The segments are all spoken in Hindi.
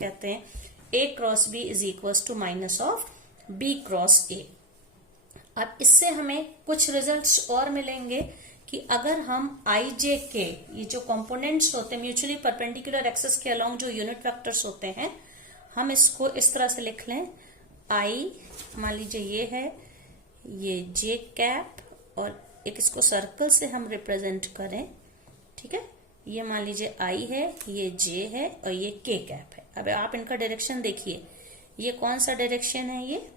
कहते हैं A cross B is equal to minus of B cross A। अब इससे हमें कुछ रिजल्ट्स और मिलेंगे कि अगर हम आई जे के, ये जो कंपोनेंट्स होते हैं म्यूचुअली परपेंडिकुलर एक्सिस के अलोंग जो यूनिट वेक्टर्स होते हैं, हम इसको इस तरह से लिख लें, आई मान लीजिए ये है, ये जे कैप, और एक इसको सर्कल से हम रिप्रेजेंट करें, ठीक है, ये मान लीजिए आई है, ये जे है और ये के कैप है। अब आप इनका डायरेक्शन देखिए, ये कौन सा डायरेक्शन है, ये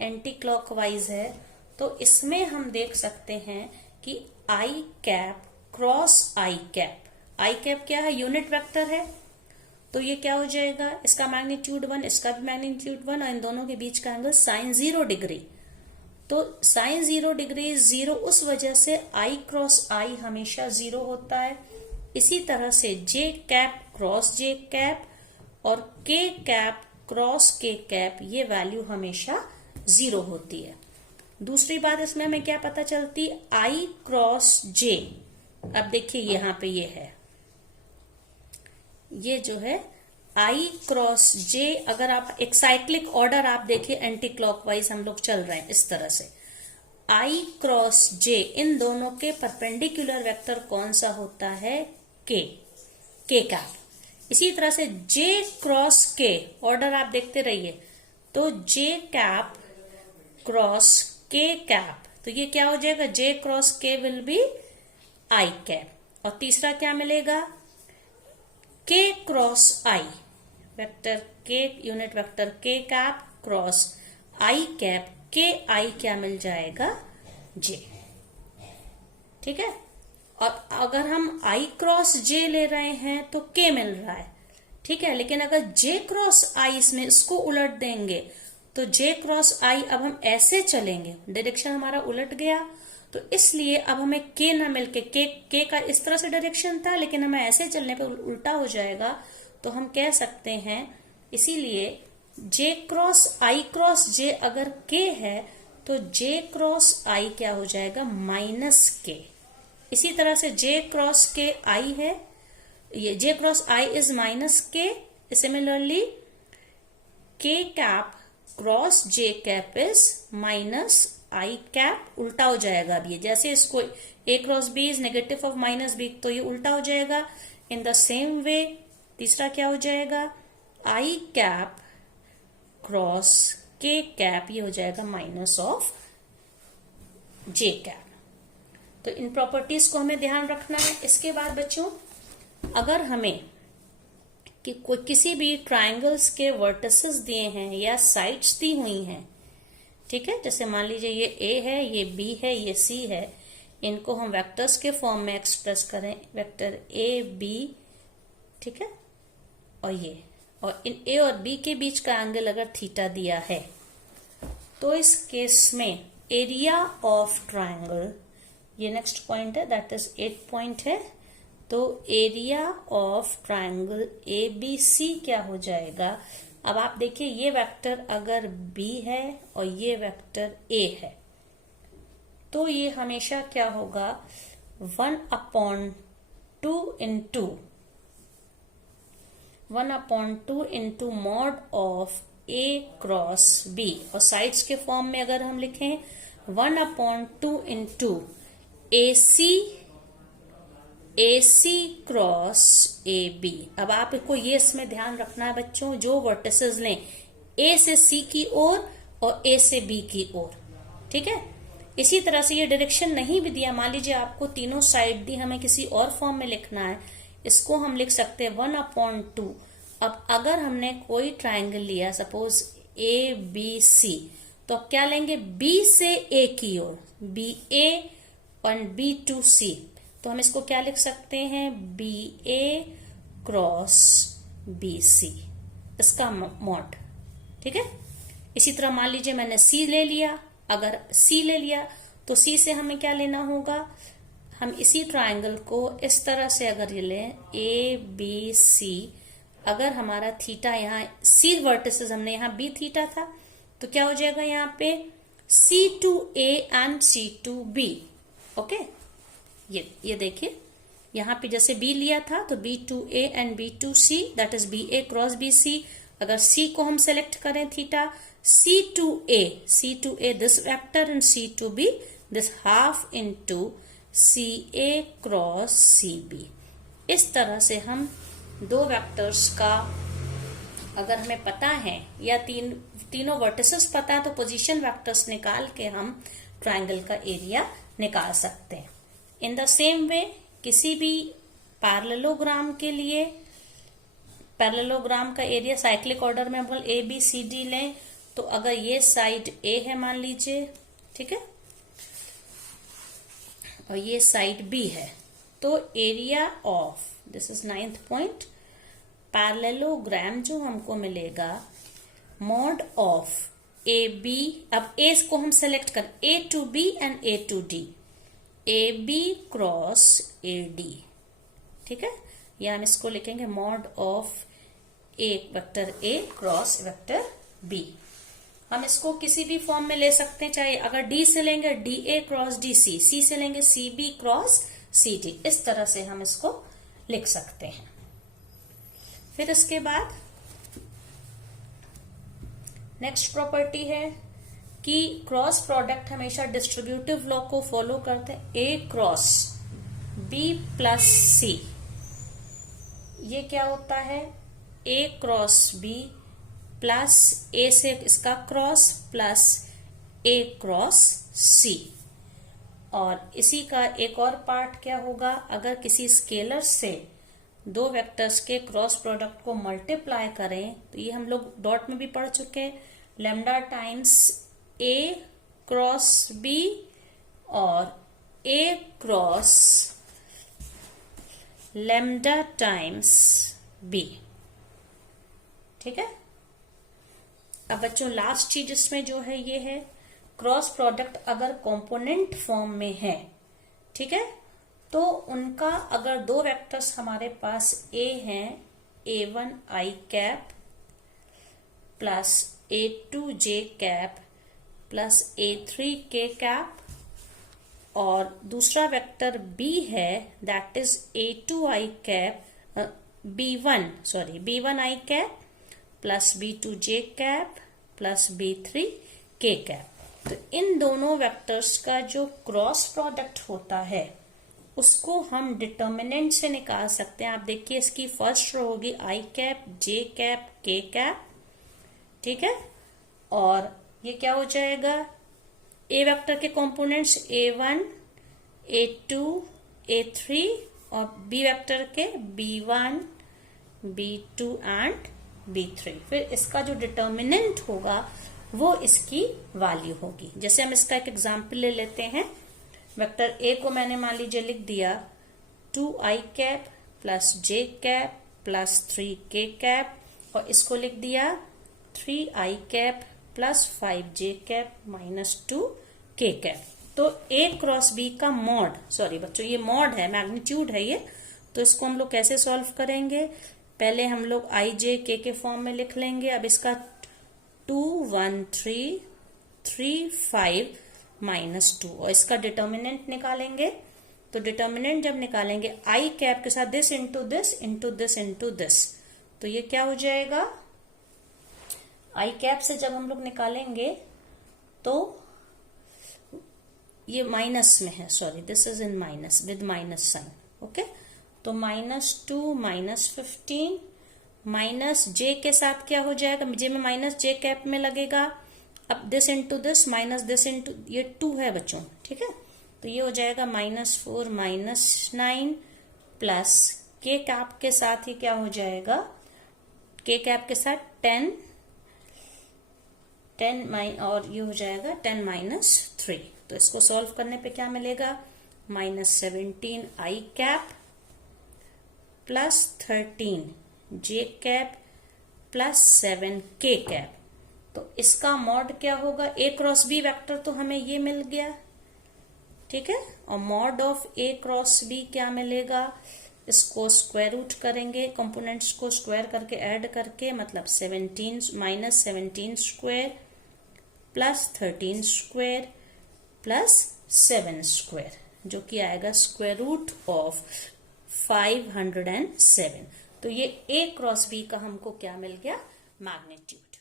एंटी क्लॉकवाइज है। तो इसमें हम देख सकते हैं कि आई कैप क्रॉस आई कैप क्या है, यूनिट वेक्टर है, तो ये क्या हो जाएगा, इसका मैग्नीट्यूड 1, इसका भी मैग्नीट्यूड 1, और इन दोनों के बीच का एंगल साइन 0 डिग्री। तो साइन 0 डिग्री 0 उस वजह से आई क्रॉस आई हमेशा 0 होता है। इसी तरह से जे कैप क्रॉस जे कैप और के कैप क्रॉस के कैप, ये वैल्यू हमेशा 0 होती है। दूसरी बात इसमें हमें क्या पता चलती, आई क्रॉस जे, अब देखिए यहां पे ये है, ये जो है आई क्रॉस जे, अगर आप एक साइक्लिक ऑर्डर आप देखिए एंटी क्लॉकवाइज हम लोग चल रहे हैं इस तरह से, आई क्रॉस जे, इन दोनों के परपेंडिकुलर वेक्टर कौन सा होता है, के कैप। इसी तरह से जे क्रॉस के ऑर्डर आप देखते रहिए, तो जे कैप क्रॉस के कैप, तो ये क्या हो जाएगा, जे क्रॉस के विल बी आई कैप। और तीसरा क्या मिलेगा, के क्रॉस आई, वेक्टर के यूनिट वेक्टर के कैप क्रॉस आई कैप, के आई क्या मिल जाएगा, जे, ठीक है। और अगर हम आई क्रॉस जे ले रहे हैं तो के मिल रहा है, ठीक है, लेकिन अगर जे क्रॉस आई इसमें इसको उलट देंगे तो जे क्रॉस आई, अब हम ऐसे चलेंगे, डायरेक्शन हमारा उलट गया, तो इसलिए अब हमें के ना मिलके के का इस तरह से डायरेक्शन था, लेकिन हमें ऐसे चलने पे उल्टा हो जाएगा, तो हम कह सकते हैं, इसीलिए जे क्रॉस जे अगर के है तो जे क्रॉस आई क्या हो जाएगा, माइनस के। इसी तरह से जे क्रॉस के आई है, ये J cross I is minus K. Similarly K cap cross J cap is minus I cap, उल्टा हो जाएगा। अब ये जैसे इसको A cross B is negative of minus B, तो ये उल्टा हो जाएगा। इन द सेम वे तीसरा क्या हो जाएगा, आई कैप क्रॉस के कैप, ये हो जाएगा माइनस ऑफ जे कैप। तो इन प्रॉपर्टीज को हमें ध्यान रखना है। इसके बाद बच्चों, अगर हमें कि कोई किसी भी ट्राइंगल्स के वर्टिसेस दिए हैं या साइड्स दी हुई हैं, ठीक है, जैसे मान लीजिए ये ए है, ये बी है, ये सी है, इनको हम वेक्टर्स के फॉर्म में एक्सप्रेस करें, वेक्टर ए बी, ठीक है, और इन ए और बी के बीच का एंगल अगर थीटा दिया है, तो इस केस में एरिया ऑफ ट्राइंगल, ये नेक्स्ट पॉइंट है, दैट इज 8 पॉइंट है, तो area of triangle A B C क्या हो जाएगा। अब आप देखिए, ये वेक्टर अगर बी है और ये वेक्टर ए है, तो ये हमेशा क्या होगा, 1/2 into mod of A cross B, और साइड्स के फॉर्म में अगर हम लिखें 1/2 इंटू AC क्रॉस AB। अब आपको ये इसमें ध्यान रखना है बच्चों, जो वर्टिसेस लें A से C की ओर और A से B की ओर, ठीक है। इसी तरह से ये डायरेक्शन नहीं भी दिया, मान लीजिए आपको तीनों साइड दी, हमें किसी और फॉर्म में लिखना है, इसको हम लिख सकते हैं 1/2। अब अगर हमने कोई ट्राइंगल लिया, सपोज ABC, तो अब क्या लेंगे, B से A की ओर, BA और B to C, तो हम इसको क्या लिख सकते हैं, BA क्रॉस BC, इसका मॉड, ठीक है। इसी तरह मान लीजिए मैंने C ले लिया, अगर C ले लिया तो C से हमें क्या लेना होगा, हम इसी ट्राइंगल को इस तरह से अगर ये लें ABC, अगर हमारा थीटा यहाँ C वर्टिसेस हमने यहाँ B थीटा था, तो क्या हो जाएगा यहाँ पे C to A and C to B, okay. ये देखिए, यहाँ पे जैसे बी लिया था तो B2A and B2C, that is BA cross BC। अगर C को हम सेलेक्ट करें theta, C2A this vector and C2B this half into CA cross CB। इस तरह से हम दो वेक्टर्स का अगर हमें पता है या तीनों वर्टिसेस पता है तो पोजीशन वेक्टर्स निकाल के हम ट्रायंगल का एरिया निकाल सकते हैं। इन द सेम वे किसी भी पैरेललोग्राम के लिए पैरेललोग्राम का एरिया साइक्लिक ऑर्डर में हम ABCD लें तो अगर ये साइड A है मान लीजिए, ठीक है, और ये साइड B है, तो area of this is 9th point, parallelogram जो हमको मिलेगा मॉड ऑफ AB, अब A को हम सेलेक्ट कर A to B and A to D, AB cross AD, ठीक है, या हम इसको लिखेंगे mod of A vector A cross vector B। हम इसको किसी भी फॉर्म में ले सकते हैं, चाहे अगर D से लेंगे DA क्रॉस DC, C से लेंगे CB क्रॉस CD, इस तरह से हम इसको लिख सकते हैं। फिर इसके बाद नेक्स्ट प्रॉपर्टी है कि क्रॉस प्रोडक्ट हमेशा डिस्ट्रीब्यूटिव लॉ को फॉलो करते हैं, A cross B plus C। ये क्या होता है, A cross B plus A से इसका cross plus A cross C। और इसी का एक और पार्ट क्या होगा, अगर किसी स्केलर से दो वेक्टर्स के क्रॉस प्रोडक्ट को मल्टीप्लाई करें तो ये हम लोग डॉट में भी पढ़ चुके हैं, lambda times A cross B और A cross lambda times B, ठीक है। अब बच्चों लास्ट चीज इसमें जो है ये है क्रॉस प्रोडक्ट अगर कंपोनेंट फॉर्म में है, ठीक है, तो उनका अगर दो वेक्टर्स हमारे पास A हैं A1 I cap plus A2 J cap plus A3 K cap और दूसरा वेक्टर B है that is A2 I cap B1 I cap plus B2 J cap plus B3 K cap. तो इन दोनों वेक्टर्स का जो क्रॉस प्रोडक्ट होता है उसको हम डिटर्मिनेंट से निकाल सकते हैं। आप देखिए इसकी फर्स्ट रो होगी I cap J cap K cap, ठीक है, और ये क्या हो जाएगा, A वेक्टर के कंपोनेंट्स A1 A2 A3 और B वेक्टर के B1 B2 एंड B3। फिर इसका जो डिटर्मिनेंट होगा वो इसकी वैल्यू होगी। जैसे हम इसका एक एग्जाम्पल ले लेते हैं, वेक्टर A को मैंने मान लीजिए लिख दिया 2I cap plus J cap plus 3K cap और इसको लिख दिया 3I cap plus 5J cap minus 2K cap. तो A क्रॉस B का मॉड, सॉरी बच्चों ये मॉड है, मैग्नीट्यूड है ये, तो इसको हम लोग कैसे सॉल्व करेंगे, पहले हम लोग I J K के फॉर्म में लिख लेंगे। अब इसका 2 1 3 3 5 माइनस 2 और इसका डिटर्मिनेंट निकालेंगे। तो डिटर्मिनेंट जब निकालेंगे I कैप के साथ this into this into this into this, तो ये क्या हो जाएगा, I कैप से जब हम लोग निकालेंगे तो ये माइनस में है, sorry this is in minus with minus sign, okay. तो -2 -15 माइनस J के साथ क्या हो जाएगा, J में माइनस J कैप में लगेगा। अब this into this minus this into, ये 2 है बच्चों, ठीक है, तो ये हो जाएगा -4 -9 प्लस K कैप के साथ ही क्या हो जाएगा, K कैप के साथ 10 और ये हो जाएगा 10 -3। तो इसको सॉल्व करने पे क्या मिलेगा, -17 I cap plus 13 J cap plus 7 K cap. तो इसका मॉड क्या होगा, A क्रॉस B वेक्टर तो हमें ये मिल गया, ठीक है, और mod of A cross B क्या मिलेगा, इसको स्क्वायर रूट करेंगे, कंपोनेंट्स को स्क्वायर करके ऐड करके, मतलब 17 -17 square plus 13 square plus 7 square, जो कि आएगा स्क्वायर रूट ऑफ 507। तो ये A क्रॉस B का हमको क्या मिल गया, मैग्नीट्यूड।